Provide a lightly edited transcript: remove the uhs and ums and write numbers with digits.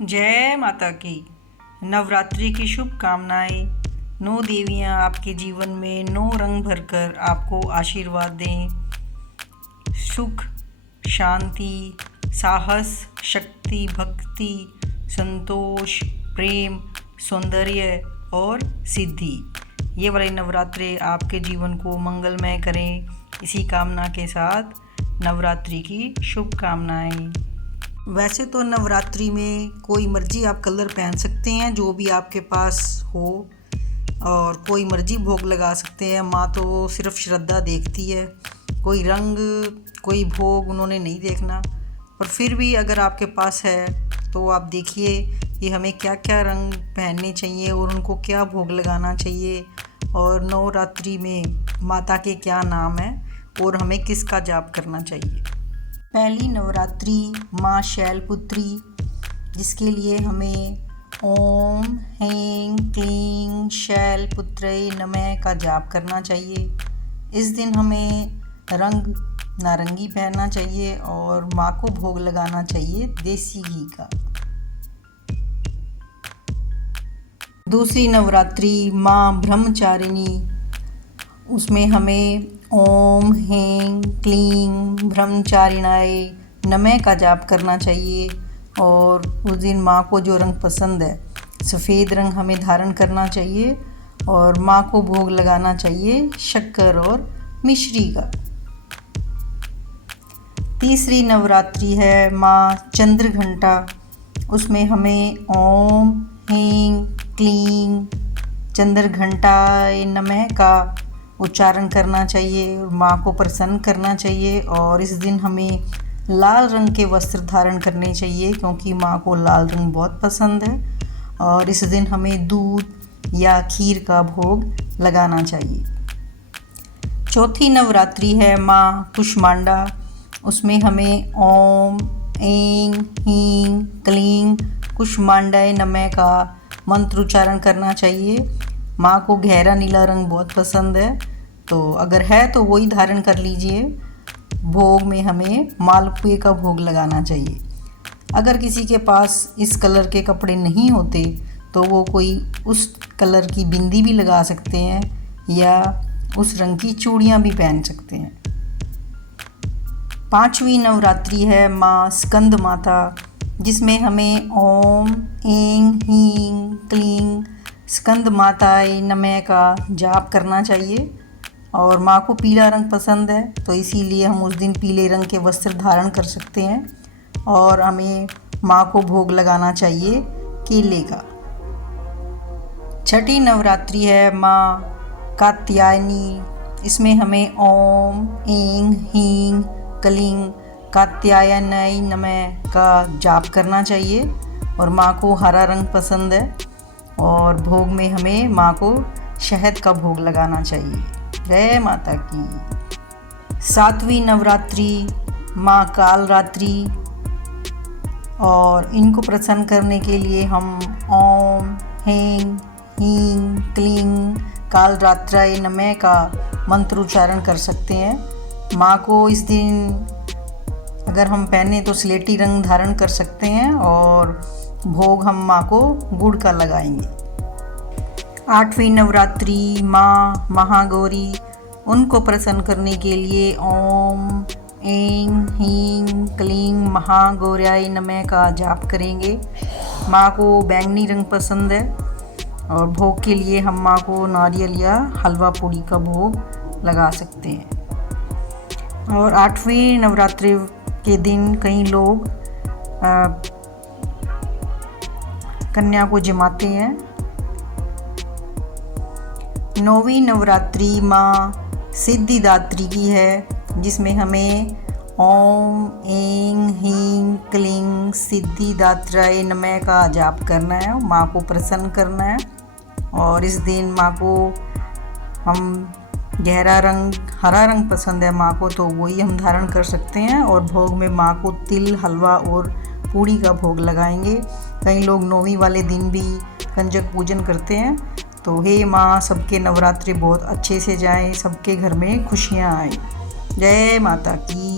जय माता की। नवरात्रि की शुभकामनाएं। 9 देवियां आपके जीवन में 9 रंग भरकर आपको आशीर्वाद दें। सुख, शांति, साहस, शक्ति, भक्ति, संतोष, प्रेम, सौंदर्य और सिद्धि। ये वाले नवरात्रे आपके जीवन को मंगलमय करें। इसी कामना के साथ नवरात्रि की शुभकामनाएं। वैसे तो नवरात्रि में कोई मर्जी आप कलर पहन सकते हैं, जो भी आपके पास हो, और कोई मर्जी भोग लगा सकते हैं। माँ तो सिर्फ श्रद्धा देखती है, कोई रंग कोई भोग उन्होंने नहीं देखना। पर फिर भी अगर आपके पास है तो आप देखिए कि हमें क्या क्या रंग पहनने चाहिए और उनको क्या भोग लगाना चाहिए, और नवरात्रि में माता के क्या नाम है और हमें किसका जाप करना चाहिए। पहली नवरात्रि माँ शैलपुत्री, जिसके लिए हमें ओम ह्रीं क्लीं शैलपुत्रै नमः का जाप करना चाहिए। इस दिन हमें रंग नारंगी पहनना चाहिए और माँ को भोग लगाना चाहिए देसी घी का। दूसरी नवरात्रि माँ ब्रह्मचारिणी, उसमें हमें ओम ह्रीं क्लीं ब्रह्मचारिणाय नमः का जाप करना चाहिए। और उस दिन माँ को जो रंग पसंद है, सफ़ेद रंग हमें धारण करना चाहिए और माँ को भोग लगाना चाहिए शक्कर और मिश्री का। तीसरी नवरात्रि है माँ चंद्रघंटा, उसमें हमें ओम ह्रीं क्लीं चंद्रघंटाय नमः का उच्चारण करना चाहिए और माँ को प्रसन्न करना चाहिए। और इस दिन हमें लाल रंग के वस्त्र धारण करने चाहिए, क्योंकि माँ को लाल रंग बहुत पसंद है। और इस दिन हमें दूध या खीर का भोग लगाना चाहिए। चौथी नवरात्रि है माँ कुष्मांडा, उसमें हमें ओम ऐं ह्रीं क्लीं कुष्मांडाय नमः का मंत्र उच्चारण करना चाहिए। माँ को गहरा नीला रंग बहुत पसंद है, तो अगर है तो वही धारण कर लीजिए। भोग में हमें मालपुए का भोग लगाना चाहिए। अगर किसी के पास इस कलर के कपड़े नहीं होते तो वो कोई उस कलर की बिंदी भी लगा सकते हैं या उस रंग की चूड़ियाँ भी पहन सकते हैं। पांचवी नवरात्रि है माँ स्कंद माता, जिसमें हमें ओम ऐं ह्रीं क्लीं स्कंद माताय नमः का जाप करना चाहिए। और माँ को पीला रंग पसंद है, तो इसीलिए हम उस दिन पीले रंग के वस्त्र धारण कर सकते हैं और हमें माँ को भोग लगाना चाहिए केले का। छठी नवरात्रि है माँ कात्यायनी, इसमें हमें ओम ऐं ह्रीं क्लीं कात्यायनाय नमः का जाप करना चाहिए। और माँ को हरा रंग पसंद है और भोग में हमें माँ को शहद का भोग लगाना चाहिए। जय माता की। सातवीं नवरात्रि माँ कालरात्रि, और इनको प्रसन्न करने के लिए हम ओम ह्रीं ह्रीं क्लीं कालरात्राय नमः का मंत्र उच्चारण कर सकते हैं। माँ को इस दिन अगर हम पहने तो स्लेटी रंग धारण कर सकते हैं और भोग हम माँ को गुड़ का लगाएंगे। आठवीं नवरात्रि माँ महागौरी, उनको प्रसन्न करने के लिए ओम ऐं ह्रीं क्लीं महागौर्याय नमः का जाप करेंगे। माँ को बैंगनी रंग पसंद है और भोग के लिए हम माँ को नारियल या हलवा पूड़ी का भोग लगा सकते हैं। और आठवीं नवरात्रि के दिन कई लोग कन्या को जमाते हैं। नौवीं नवरात्रि माँ सिद्धिदात्री की है, जिसमें हमें ओम ऐं ह्रीं क्लीं सिद्धिदात्राय नमः का जाप करना है, माँ को प्रसन्न करना है। और इस दिन माँ को हम गहरा रंग हरा रंग पसंद है माँ को, तो वही हम धारण कर सकते हैं और भोग में माँ को तिल हलवा और पूड़ी का भोग लगाएंगे। कई लोग नौवीं वाले दिन भी कंजक पूजन करते हैं। तो हे माँ, सबके नवरात्रि बहुत अच्छे से जाएं, सबके घर में खुशियाँ आएं। जय माता की।